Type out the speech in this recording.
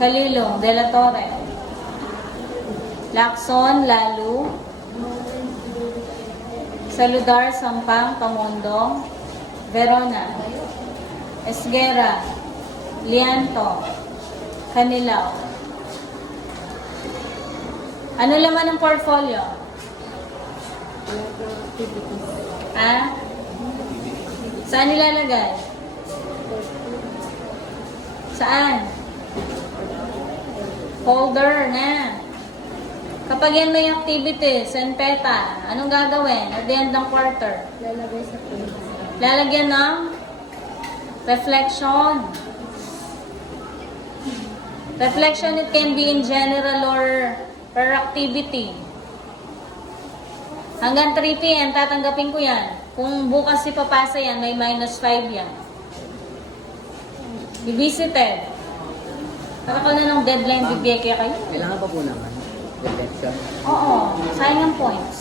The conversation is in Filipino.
Calilong, De La Torre. Lacson, Lalu. Saludar, Sampang, Pamondong. Verona. Esguera. Lianto. Canilao. Ano laman ng portfolio? Ha? Saan nilalagay? Saan? Folder na. Kapag yan may activities and PETA, anong gagawin at the end ng quarter? Lalagay sa page. Lalagyan ng reflection. Reflection, it can be in general or per activity. Hanggang 3 p.m. tatanggapin ko yan. Kung bukas ipapasa yan, may -5 yan. I-visited. Para ka na ng deadline, bigay kaya kayo. Kailangan pa po naman. Reflection. Oo, sayang ang points.